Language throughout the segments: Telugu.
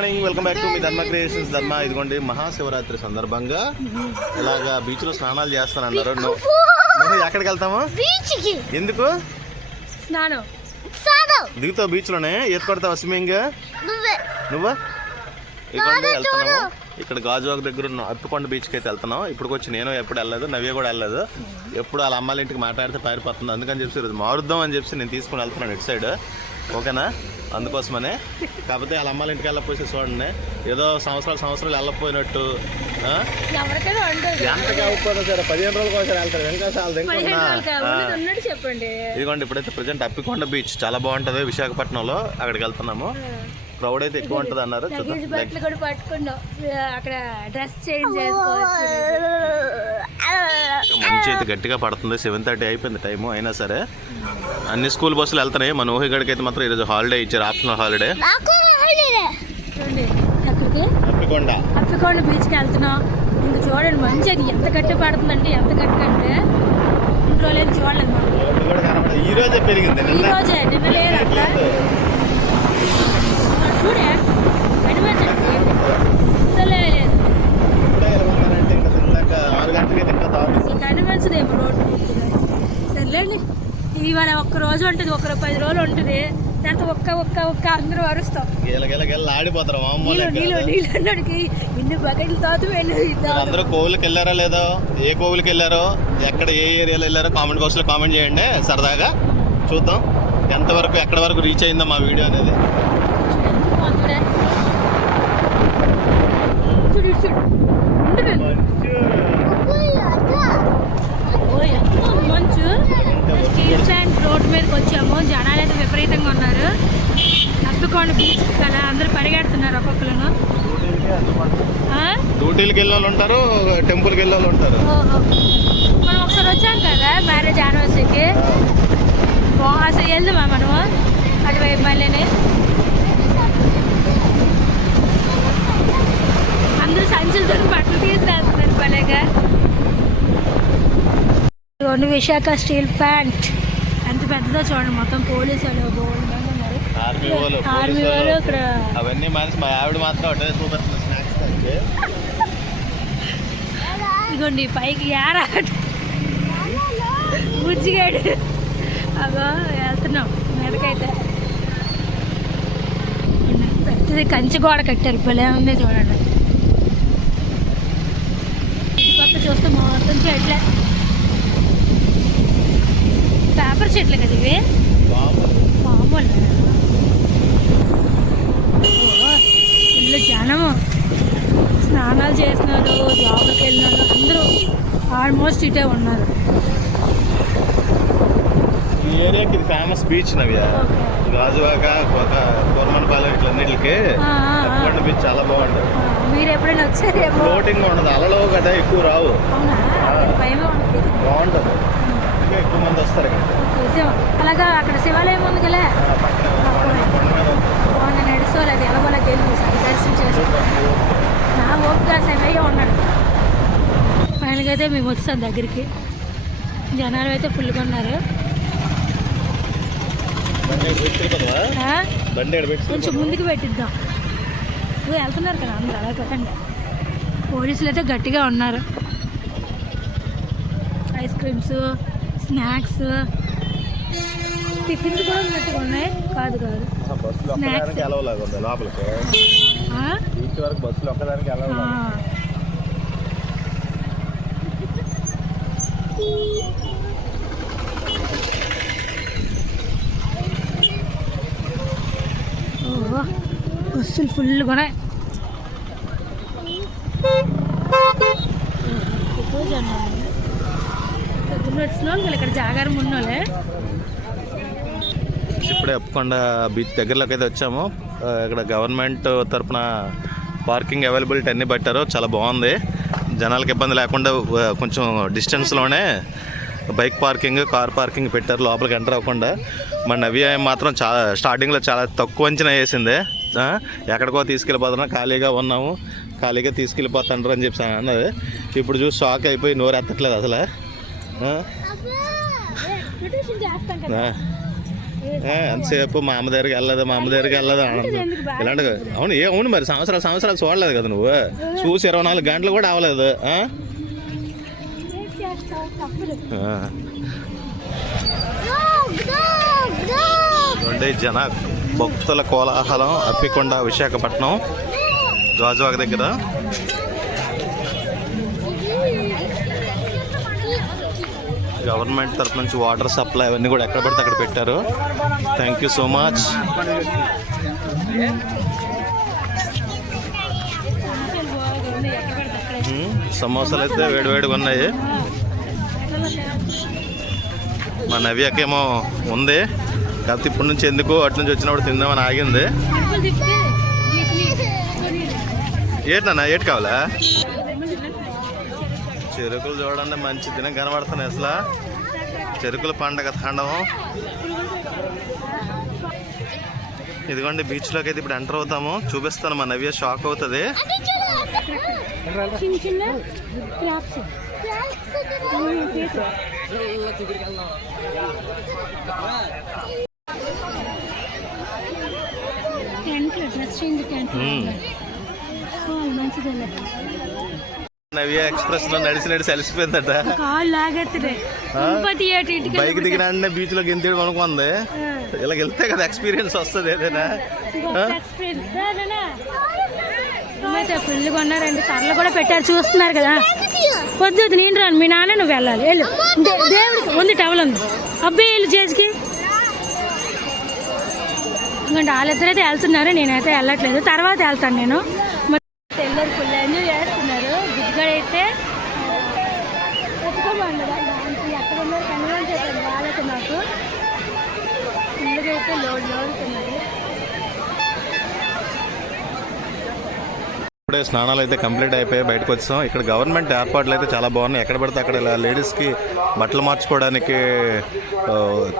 Morning, welcome back to me ధర్మ క్రియేషన్స్. ధర్మ ఇదిగోండి, మహాశివరాత్రి సందర్భంగా ఇలాగా బీచ్ లో స్నానాలు చేస్తానన్నారు. ఎక్కడికి వెళ్తాము? ఎందుకు? స్నానం దిగుతావు బీచ్ లోనే? ఈత కొడతావా? స్విమ్మింగ్ నువ్వా? ఇదిగోండి వెళ్తున్నాము. ఇక్కడ గాజువాక దగ్గర ఉన్న అప్పికొండ బీచ్కి అయితే వెళ్తున్నాం. ఇప్పుడు వచ్చి నేను ఎప్పుడు వెళ్ళలేదు, నవ్య కూడా వెళ్ళలేదు. ఎప్పుడు వాళ్ళ అమ్మాయిల ఇంటికి మాట్లాడితే పారిపోతుంది. అందుకని చెప్పి ఈరోజు మారుద్దాం అని చెప్పి నేను తీసుకుని వెళ్తున్నాను ఇటు సైడ్. ఓకేనా? అందుకోసమనే. కాకపోతే వాళ్ళ అమ్మాయిల ఇంటికి వెళ్ళకపోతే చూడండి, ఏదో సంవత్సరాలు వెళ్ళకపోయినట్టు. ఎంతగా అవ్వకపోతే సరే 15 రోజుల కోసం వెళ్తారు. వెంకటేశ్వర ఇదిగోండి, ఇప్పుడైతే ప్రజెంట్ అప్పికొండ బీచ్ చాలా బాగుంటుంది విశాఖపట్నంలో. అక్కడికి వెళ్తున్నాము. క్రౌడ్ అయితే ఎక్కువ ఉంటుంది అన్నారు. మంచి అయితే గట్టిగా పడుతుంది. 7:30 అయిపోయింది టైము. అయినా సరే అన్ని స్కూల్ బస్సులు వెళ్తున్నాయి. మన ఊహిగడికి అయితే మాత్రం ఈరోజు హాలిడే ఇచ్చారు, ఆప్షనల్ హాలిడే. అప్పికొండ బీచ్కి వెళ్తున్నాం. ఇంక చూడండి మంచిగా ఎంత గట్టి పడుతుందంటే, ఎంత గట్టి అంటే ఇంట్లో లేదు. చూడలేదు మనం ఈ రోజే పెరిగింది, ఈ రోజే, నిన్న లేదు అట్లా. చూడే కనిపించండి, అసలే లేదు. కనిపించదేమో రోడ్డు. సర్లేండి, ఇవాళ ఒక్క రోజు ఉంటుంది, 10 రోజులు ఉంటుంది. తర్వాత ఒక్క అందరూ అరుస్తాం, ఆడిపోతారు. నీళ్ళకి ఎన్ని బకెట్లు తాగుతూ. అందరూ కోవిలకి వెళ్ళారో లేదో, ఏ కోవిలకి వెళ్ళారో, ఎక్కడ ఏ ఏరియాలో వెళ్ళారో కామెంట్ బాక్స్ లో కామెంట్ చేయండి. సరదాగా చూద్దాం ఎంతవరకు ఎక్కడ వరకు రీచ్ అయిందో మా వీడియో అనేది. మంచు స్టీల్ ప్లాంట్ రోడ్ మీదకి వచ్చాము. జనాలు అయితే విపరీతంగా ఉన్నారు. అప్పికొండ బీచ్ కదా, అందరూ పరిగెడుతున్నారు. ఒక్కొక్కరు డ్యూటీలకి వెళ్ళే వాళ్ళు ఉంటారు, టెంపుల్కి వెళ్ళే వాళ్ళు ఉంటారు. మనం ఒకసారి వచ్చాం కదా మ్యారేజ్ యానివర్సరీకి, అసలు వెళ్దామా మనము అటువైపు మళ్ళీ. అందరూ సంచులతో బట్టలు తీసుకెళ్తున్నారు భలేగా. విశాఖ స్టీల్ ప్లాంట్ ఎంత పెద్దదో చూడండి. మొత్తం పోలీసు వాళ్ళు, ఆర్మీ వాళ్ళు ఇక్కడ. అవన్నీ మనిషి మా ఆవిడ మాత్రం ఇదిగోండి పైకి యారా బుజ్జిగాడు. అగో వెళ్తున్నాం మీదకైతే. పెద్దది కంచి గోడ కట్టారు, భలే ఉంది చూడండి. ఇటుపక్క చూస్తే మొత్తం చెట్లే, పేపర్ చెట్లు కదా ఇవి, మామూలు. ఇల్లు జనము స్నానాలు చేస్తున్నారు, జాబులకి వెళ్ళినారు. అందరూ ఆల్మోస్ట్ ఇటే ఉన్నారు. ఈ ఏరియాకి ఇది ఫేమస్ బీచ్ నవ్య. గాజువాక, కోరమనపాలెం ఇట్లన్నిటికి బీచ్ చాలా బాగుంటుంది. మీరు ఎప్పుడైనా వచ్చారు? ఫ్లోటింగ్ ఉండదు, అలలో కదా ఎక్కువ రావు, బాగుంటుంది. ఎక్కువ మంది వస్తారు. అలాగా అక్కడ శివాలయం ఉంది కదా, నడుస్తోలేదు. ఎలాగోలాకి వెళ్ళి దర్శనం చేసుకుంటాం. నా ఓపిక శనయ్య ఉన్నాడు. పైనకైతే మేము వచ్చాం దగ్గరికి. జనాలు అయితే ఫుల్గా ఉన్నారు. కొంచెం ముందుకు పెట్టిద్దాం. వెళ్తున్నారు కదా అందరూ, అలా పెట్టండి. పోలీసులు అయితే గట్టిగా ఉన్నారు. ఐస్ క్రీమ్స్, స్నాక్స్, టిఫిన్స్ కూడా ఉన్నట్టుగా ఉన్నాయి. కాదు స్నాక్స్. బస్సులు ఫుల్ ఉన్నాయి. ఇక్కడ జాగారం ఉన్నోలే. ఇప్పుడే అప్పికొండ బీచ్ దగ్గరలోకి అయితే వచ్చాము. ఇక్కడ గవర్నమెంట్ తరఫున పార్కింగ్ అవైలబిలిటీ అన్నీ పెట్టారు, చాలా బాగుంది. జనాలకు ఇబ్బంది లేకుండా కొంచెం డిస్టెన్స్లోనే బైక్ పార్కింగ్, కార్ పార్కింగ్ పెట్టారు, లోపలికి ఎంటర్ అవ్వకుండా. మన నవ్య మాత్రం చాలా స్టార్టింగ్లో చాలా తక్కువ అంచనా వేసింది. ఎక్కడికో తీసుకెళ్ళిపోతున్నా, ఖాళీగా ఉన్నాము, ఖాళీగా తీసుకెళ్ళిపోతాండ్రు అని చెప్పి అన్నది. ఇప్పుడు చూసి షాక్ అయిపోయి నోరు ఎత్తట్లేదు అసలు. ఎంతసేపు మా అమ్మ దగ్గరికి వెళ్ళదు ఇలాంటి అవును అవును మరి సంవత్సరాలు చూడలేదు కదా నువ్వు చూసి 24 గంటలు కూడా అవ్వలేదు. జన భక్తుల కోలాహలం అప్పికొండ విశాఖపట్నం గాజువాక దగ్గర. గవర్నమెంట్ తరఫు నుంచి వాటర్ సప్లై అవన్నీ కూడా ఎక్కడ పడితే అక్కడ పెట్టారు. Thank you so much. సమోసాలు అయితే వేడివేడిగా ఉన్నాయి. మా నవ్యకేమో ఉంది కాకపోతే ఇప్పటి నుంచి ఎందుకు అటు నుంచి వచ్చినప్పుడు తిందామని ఆగింది. ఏటన్నా ఏటు కావాలా? చెరుకులు చూడండి మంచి దినం కనబడుతున్నాయి. అసలు చెరుకుల పండగ తాండవం. ఇదిగోండి బీచ్లోకి అయితే ఇప్పుడు ఎంటర్ అవుతాము. చూపిస్తాను, మా నవ్య షాక్ అవుతుంది. నవ్య ఎక్స్ప్రెస్ లో నడిచి అలసిపోయిందట. బైక్ దిగిన బీచ్ లో గెంతి కొనుక్కుంది. ఇలా వెళ్తే కదా ఎక్స్పీరియన్స్ వస్తుంది ఏదైనా. ఫుల్ కొన్నారండి, కర్రలు కూడా పెట్టారు చూస్తున్నారు కదా. పొద్దు నేను రాను, మీ నాన్న నువ్వు వెళ్ళాలి. వెళ్ళు, దేవుడికి ఉంది టవల్ ఉంది. అబ్బాయి వెళ్ళు చేసికి. ఎందుకంటే వాళ్ళిద్దరైతే వెళ్తున్నారు, నేనైతే వెళ్ళట్లేదు. తర్వాత వెళ్తాను నేను. అందరు ఫుల్ ఎంజాయ్ చేస్తున్నారు. బుజ్జిగాడైతే ఎత్తుకోమండి ఎక్కడ ఉన్నారు కన్వీన్ చేశారు వాళ్ళకి. నాకు ఫుల్గా అయితే లోడుతున్నారు. ఇప్పుడే స్నానాలు అయితే కంప్లీట్ అయిపోయి బయటకు వచ్చాం. ఇక్కడ గవర్నమెంట్ ఏర్పాట్లు అయితే చాలా బాగున్నాయి. ఎక్కడ పడితే అక్కడ ఇలా లేడీస్కి బట్టలు మార్చుకోవడానికి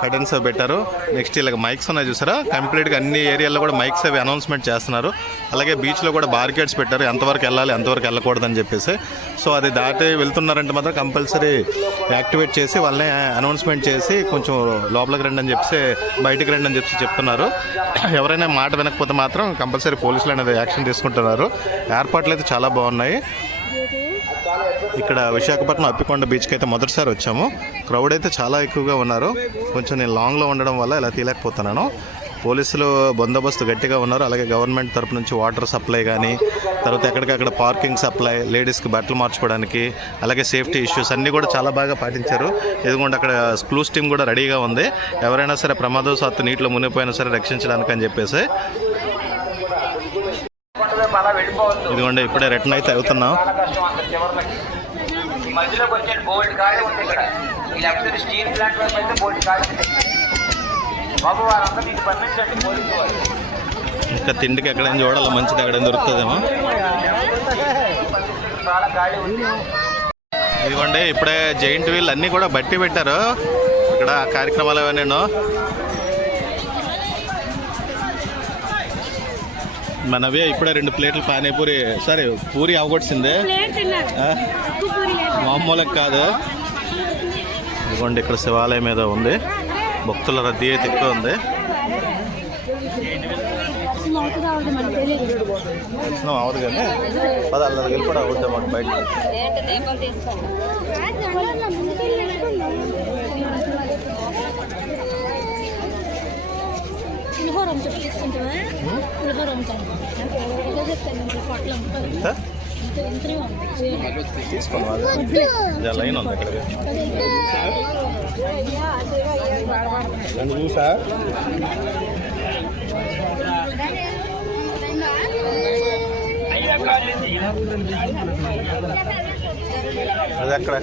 కర్టెన్స్ పెట్టారు. నెక్స్ట్ ఇలా మైక్స్ ఉన్నాయి చూసారా, కంప్లీట్గా అన్ని ఏరియాల్లో కూడా మైక్స్ అవి అనౌన్స్మెంట్ చేస్తున్నారు. అలాగే బీచ్లో కూడా బార్కెట్స్ పెట్టారు, ఎంతవరకు వెళ్ళాలి ఎంతవరకు వెళ్ళకూడదని చెప్పేసి. సో అది దాటి వెళ్తున్నారంటే మాత్రం కంపల్సరీ యాక్టివేట్ చేసి వాళ్ళని అనౌన్స్మెంట్ చేసి కొంచెం లోపలికి రండి అని చెప్పేసి బయటికి రండి అని చెప్పి చెప్తున్నారు. ఎవరైనా మాట వినకపోతే మాత్రం కంపల్సరీ పోలీసులు అనేది యాక్షన్ తీసుకుంటున్నారు. ఏర్పాట్లు అయితే చాలా బాగున్నాయి. ఇక్కడ విశాఖపట్నం అప్పికొండ బీచ్కి అయితే మొదటిసారి వచ్చాము. క్రౌడ్ అయితే చాలా ఎక్కువగా ఉన్నారు. కొంచెం నేను లాంగ్లో ఉండడం వల్ల ఇలా తీయలేకపోతున్నాను. పోలీసులు బందోబస్తు గట్టిగా ఉన్నారు. అలాగే గవర్నమెంట్ తరపు నుంచి వాటర్ సప్లై కానీ, తర్వాత ఎక్కడికక్కడ పార్కింగ్ సప్లై, లేడీస్కి బట్టలు మార్చుకోవడానికి, అలాగే సేఫ్టీ ఇష్యూస్ అన్నీ కూడా చాలా బాగా పాటించారు. ఎందుకంటే అక్కడ క్లూస్ టీమ్ కూడా రెడీగా ఉంది. ఎవరైనా సరే ప్రమాదవశాత్తు నీటిలో మునిగిపోయినా సరే రక్షించడానికి అని చెప్పేసి. ఇదిగోండి ఇప్పుడే రిటర్న్ అయితే అవుతున్నాం. ఇంకా తిండికి ఎక్కడైనా చూడాలి, మంచిది ఎక్కడైనా దొరుకుతుందేమో. ఇదిగోండి ఇప్పుడే జైంట్ వీల్ అన్నీ కూడా బట్టి పెట్టారు. ఇక్కడ కార్యక్రమాలు అవన్నీ మనవే ఇప్పుడే 2 ప్లేట్లు పానీపూరి సరే పూరి అవగొట్టిందే, మామూలుగా కాదు. ఇదిగోండి ఇక్కడ శివాలయం మీద ఉంది, భక్తుల రద్దీ అయితే ఎక్కువ ఉంది. అవదు కానీ పదాలు వెళ్ళిపోవడం అవుతాం మాకు బయట. తీసుకోండి లైన్ ఉంది అక్కడికి. చూసా అది అక్కడ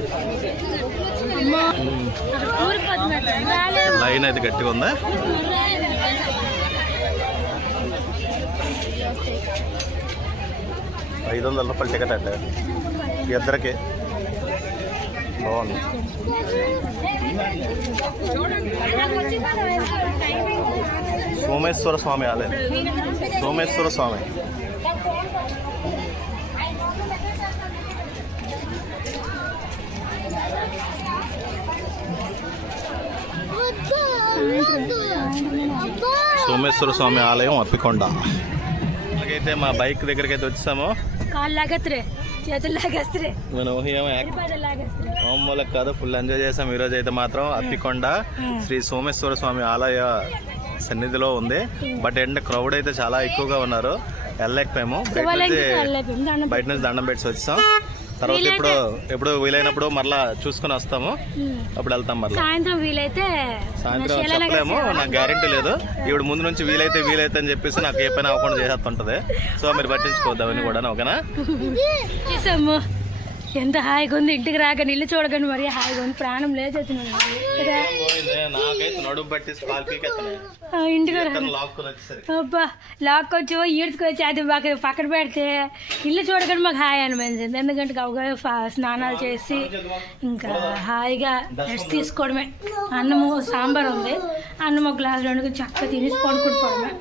లైన్ అయితే గట్టిగా ఉందా. ₹500 టికెట్ అంటే ఇద్దరికి బాగుంది. సోమేశ్వర స్వామి ఆలయం, సోమేశ్వర స్వామి. సోమేశ్వర స్వామి ఆలయం అప్పికొండ. అలాగైతే మా బైక్ దగ్గరికి అయితే వచ్చాము. కాళ్ళు లాగత్రే, చేతులు లాగేస్తే మనం మామూలుగా కాదు, ఫుల్ ఎంజాయ్ చేసాం. ఈరోజు అయితే మాత్రం అప్పికొండ శ్రీ సోమేశ్వర స్వామి ఆలయ సన్నిధిలో ఉంది. బట్ ఎండ క్రౌడ్ అయితే చాలా ఎక్కువగా ఉన్నారు, వెళ్ళలేకపోయాము. బయట నుంచి దండం పెట్టి వచ్చాం. తర్వాత ఎప్పుడు వీలైనప్పుడు మరలా చూసుకుని వస్తాము, అప్పుడు వెళ్తాం. మరలా సాయంత్రం వీలైతే, సాయంత్రం చెప్పలేము, నాకు గ్యారెంటీ లేదు. ఇప్పుడు ముందు నుంచి వీలైతే అని చెప్పేసి నాకు ఏ పని అవ్వకుండా చేసేస్తుంటది. సో మీరు పట్టించుకోవద్దు అవన్నీ కూడా, ఓకేనా? చూసాము ఎంత హాయిగా ఉంది. ఇంటికి రాక నీళ్ళు చూడకండి, మరి హాయిగా ఉంది. ప్రాణం లేదు ఇంటికి అబ్బా లాక్కొచ్చి ఈడ్చుకొచ్చి అది మాకు పక్కన పెడితే ఇల్లు చూడకండి మాకు హాయి అనిపించింది. ఎందుకంటే అవగా స్నానాలు చేసి ఇంకా హాయిగా రెస్ట్ తీసుకోవడమే. అన్నము సాంబార్ ఉంది, అన్నం ఒక గ్లాస్ రెండు చక్కగా తినేసి పడుకుంటుకోవడమే.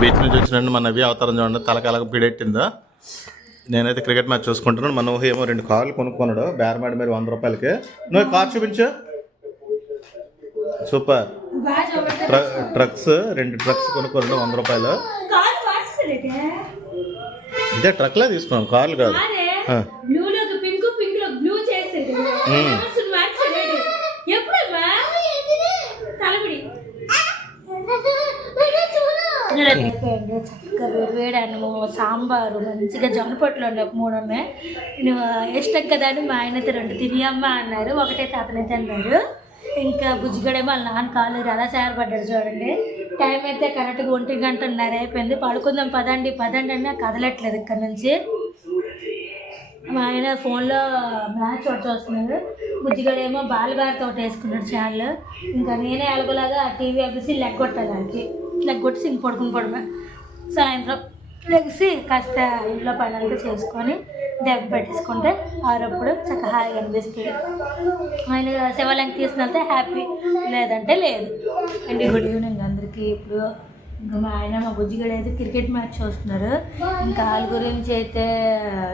బీచ్ నుంచి వచ్చినట్టు మన నవ్య అవతారం చూడండి, తలకాలకు పీడెట్టిందో. నేనైతే క్రికెట్ మ్యాచ్ చూసుకుంటున్నాను. మన ఊహ ఏమో 2 కార్లు కొనుక్కున్నాడు బేరమాడి మరి 100 రూపాయలకి. నువ్వు కార్ చూపించు. సూపర్. ట్రక్స్ 2 ట్రక్స్ కొనుక్కున్నాడు 100 రూపాయలు. ఇదే ట్రక్లే తీసుకున్నాం, కార్లు కాదు. చక్కగా వేడి అన్నము, సాంబారు, మంచిగా జొన్నపొట్లు ఉన్నాయి, 3 ఉన్నాయి. నువ్వు ఇష్టం కదా అని మా ఆయనతో 2 తినియమ్మా అన్నారు, ఒకటైతే అతనైతే అన్నారు. ఇంకా బుజ్జిగడేమో వాళ్ళ నాన్న కాలేరు, అలా సేరపడ్డాడు చూడండి. టైం అయితే కరెక్ట్గా 1:30 అయిపోయింది. పడుకుందాం పదండి అన్నా కదలట్లేదు ఇక్కడ నుంచి. మా ఆయన ఫోన్లో మ్యాచ్ ఒకటి చూస్తున్నాడు, బుజ్జిగడేమో బాలగారితో ఒకటి వేసుకున్నాడు ఛానల్. ఇంకా నేనే అలగలాగా టీవీ ఆపేసి లెగ్గొట్టాలి, లెగ్గొట్టి ఇంక పడుకుని సాయంత్రం లెగిసి కాస్త ఇంట్లో పనులంతా చేసుకొని దెబ్బ పెట్టేసుకుంటే ఆరప్పుడు చక్కగా హాయిగా అనిపిస్తుంది. ఆయన శివాలయం తీసుకుని వెళ్తే హ్యాపీ, లేదంటే లేదు. అండి గుడ్ ఈవినింగ్ అందరికీ. ఇప్పుడు ఇంకా మా ఆయన మా బుజ్జిగడ అయితే క్రికెట్ మ్యాచ్ చూస్తున్నారు. ఇంకా వాళ్ళ గురించి అయితే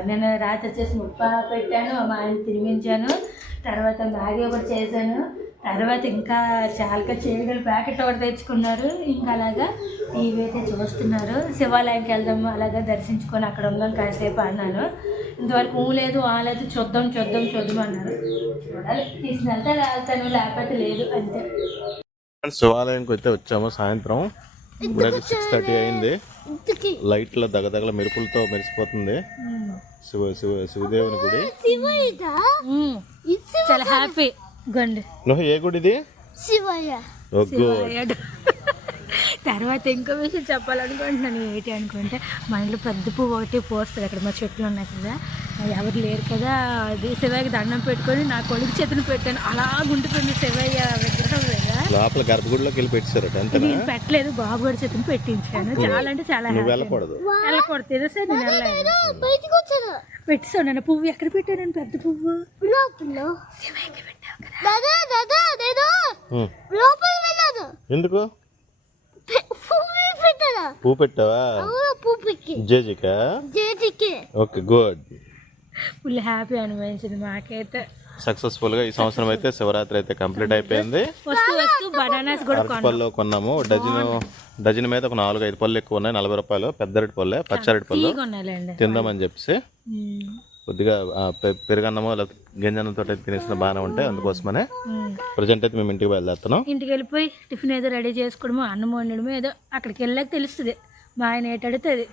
నేను రాత్రి వచ్చేసి ముప్ప పెట్టాను, మా ఆయన తినిపించాను, తర్వాత మ్యాగీ ఒకటి చేశాను, తర్వాత ఇంకా చాలా చేయగల ప్యాకెట్ ఒకటి తెచ్చుకున్నారు. ఇంకా అలాగా టీవీ అయితే చూస్తున్నారు. శివాలయంకి వెళ్దాము, అలాగా దర్శించుకొని అక్కడ ఉందాం కాసేపు అన్నాను. ఇంతవరకు లేదు లేదు, చూద్దాం అన్నారు. చూడాలి, తీసుకెళ్తే వెళ్తాను, లేకపోతే లేదు, అంతే. శివాలయంకి అయితే వచ్చాము సాయంత్రం. ఇప్పుడైతే 6:30 అయింది. లైట్ల దగదగల మెరుపులతో మెరిసిపోతుంది శివదేవుని గుడి. చాలా హ్యాపీ గండి. ఏ గుడి ఇది? తర్వాత ఇంకో విషయం చెప్పాలనుకుంటున్నాను. ఏంటి అనుకుంటే మా ఇంట్లో పెద్ద పువ్వు ఒకటి పోస్తుంది. అక్కడ మా చెట్లు ఉన్నాయి కదా, ఎవరు లేరు కదా, అది శివయ్యకి దండం పెట్టుకొని నా కొడుకు చేతిని పెట్టాను. అలా గుంటుతుంది శివయ్య విగ్రహం కదా, లోపల గర్భగుడిలోకి వెళ్ళి పెట్టారు. నేను పెట్టలేదు, బాబు గారి చేతిని పెట్టించాను. చాలా అంటే చాలా వెళ్ళకూడదు తెలుసా, నేను వెళ్ళలేదు. పెట్టేసాను నన్ను. పువ్వు ఎక్కడ పెట్టాను? పెద్ద పువ్వు శివయ్యకి పెట్టావు కదా. ఎందుకు పువ్వు పెట్టావా? జేజికా? Okay, good. ఫుల్ హ్యాపీ అనిపించింది మాకైతే. సక్సెస్ఫుల్ గా ఈ సంవత్సరం అయితే శివరాత్రి అయితే కంప్లీట్ అయిపోయింది. బనానాస్ కూడా పళ్ళు కొన్నాము. డజన్ మీద ఒక 4-5 పళ్ళు ఎక్కువ ఉన్నాయి, 40 రూపాయలు. పెద్ద అరటి పళ్ళు, పచ్చ అరటి పళ్ళు తిందామని చెప్పేసి కొద్దిగా పెరుగన్నమో లేకపోతే గింజన్నంతో తినేసిన బాగానే ఉంటాయి, అందుకోసమనే ప్రజెంట్ అయితే మేము ఇంటికి బయలుదేరుతున్నాం. ఇంటికి వెళ్ళిపోయి టిఫిన్ ఏదో రెడీ చేసుకోవడమో, అన్నం వండడమో ఏదో అక్కడికి వెళ్ళాక తెలుస్తుంది. మా ఆయన ఏటడుతుంది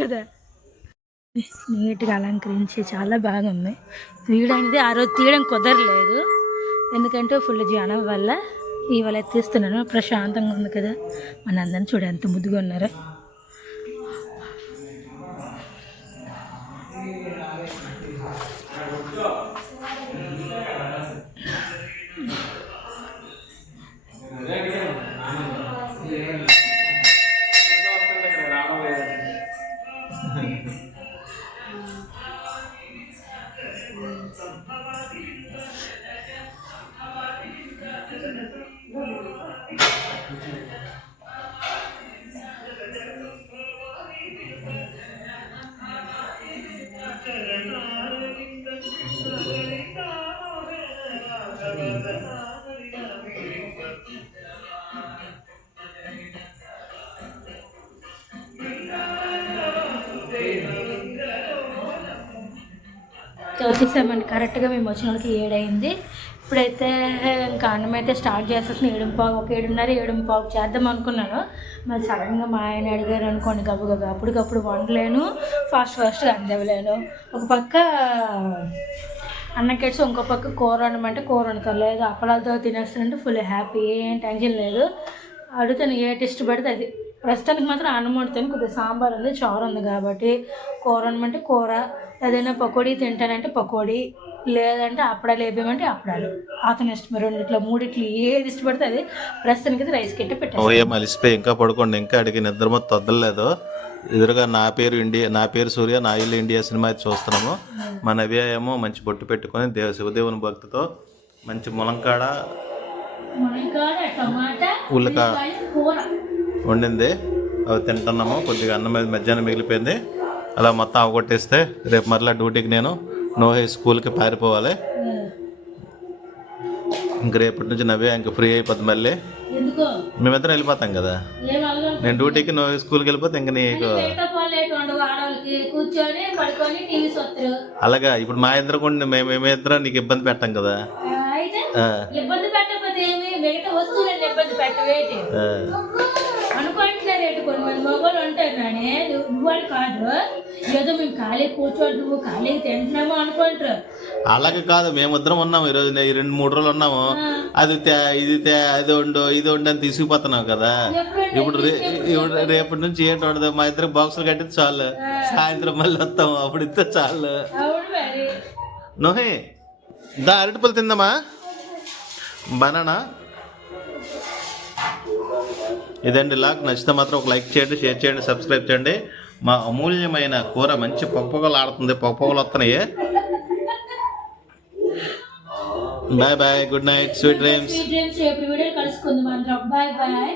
కదా. నీట్గా అలంకరించి చాలా బాగుంది. తీయడానికి ఆ రోజు తీయడం కుదరలేదు, ఎందుకంటే ఫుల్ జనం వల్ల. ఇవాళ తీస్తున్నాను, ప్రశాంతంగా ఉంది కదా. మన అందరిని చూడ ఎంత ముద్దుగా ఉన్నారు. వచ్చేసామండి. కరెక్ట్గా మేము వచ్చిన వాళ్ళకి 7 అయింది. ఇప్పుడైతే ఇంకా అన్నం అయితే స్టార్ట్ చేసేస్తుంది. 7:15 ఒక 7:30 7:15 చేద్దాం అనుకున్నాను. మరి సడన్గా మా ఆయన అడిగారు అనుకోండి, గబగబా అప్పటికప్పుడు వండలేను, ఫాస్ట్గా అందివ్వలేను. ఒక పక్క అన్నం కెట్స్, ఇంకో పక్క కూర వండమంటే కూర వండుతారు, లేదు అప్పలాలతో తినేస్తానంటే ఫుల్ హ్యాపీ, ఏం టెన్షన్ లేదు. అడుగుతాను ఏ టేస్ట్ పడితే అది. ప్రస్తుతానికి మాత్రం అన్నం వండుతాను, కొద్దిగా సాంబార్ ఉంది, చారు ఉంది కాబట్టి. కూర వండమంటే కూర, ఏదైనా పకోడీ తింటానంటే పకోడీ, లేదంటే అప్పడాలు వేపేమంటే అప్పడాలు. అతను ఇష్టం రెండిట్లో మూడిట్లు ఏది ఇష్టపడితే అది. ప్రస్తుతానికి అయితే రైస్ కెట్టే పెట్టాను. ఓ మలిసిపోయి ఇంకా పడుకోండి, ఇంకా అడిగి నిద్ర మొత్తం వదలలేదు. ఎదురుగా నా పేరు సూర్య, నా ఇల్లు ఇండియా సినిమా అయితే చూస్తున్నాము. మా నవ్య ఏమో మంచి బొట్టు పెట్టుకొని శివదేవుని భక్తితో మంచి ములంకాడ ఉల్లికాయ కూర వండింది, అవి తింటున్నాము. కొద్దిగా అన్నం మీద మధ్యాహ్నం మిగిలిపోయింది, అలా మొత్తం అవగొట్టేస్తే రేపు మరలా డ్యూటీకి నేను స్కూల్కి పారిపోవాలి. ఇంక రేపటి నుంచి నవ్య ఇంక ఫ్రీ అయిపోద్ది. మళ్ళీ ఎందుకో మేమిద్దరం వెళ్ళిపోతాం కదా, నేను డ్యూటీకి స్కూల్కి వెళ్ళిపోతే ఇంక నీకు కూర్చొని పడుకొని టీవీ చూస్తారు. అలాగా ఇప్పుడు మా ఇద్దరు కూడా మేమిద్దరం నీకు ఇబ్బంది పెట్టాం కదా. అయితే ఇబ్బంది పెట్టకపోతే ఏమి, మిగతా వస్తువులను ఇబ్బంది పెట్టవేటి అనుకుంటున్నారు. ఏంటి కొంతమంది మగవాళ్ళు ఉంటారు, నానే నువ్వు కాదు, ఏదో మేము ఖాళీ కూర్చోడు, నువ్వు ఖాళీ తింటున్నాము అనుకుంటారు. అలాగే కాదు, మేమిద్దరం ఉన్నాము ఈరోజు 2-3 రోజులు ఉన్నాము. అది అది ఇది వండు అని తీసుకుపోతున్నావు కదా. ఇప్పుడు రేపటి నుంచి ఏంటి ఉండదు, మా ఇద్దరు బాక్సులు కట్టితే చాలు, సాయంత్రం మళ్ళీ వస్తాము, అప్పుడు ఇస్తే చాలు. నోహే దా అరటిపళ్ళు తిందామా, బనానా. ఇదండి లాగ్. నచ్చితే మాత్రం ఒక లైక్ చేయండి, షేర్ చేయండి, సబ్స్క్రైబ్ చేయండి. మా అమూల్యమైన కూర మంచి పొగలు ఆడుతుంది, పొగలు వస్తున్నాయి. Bye bye, good night, sweet dreams. రేపు వీడియో కలుసుకుందాం అందరం. Bye bye.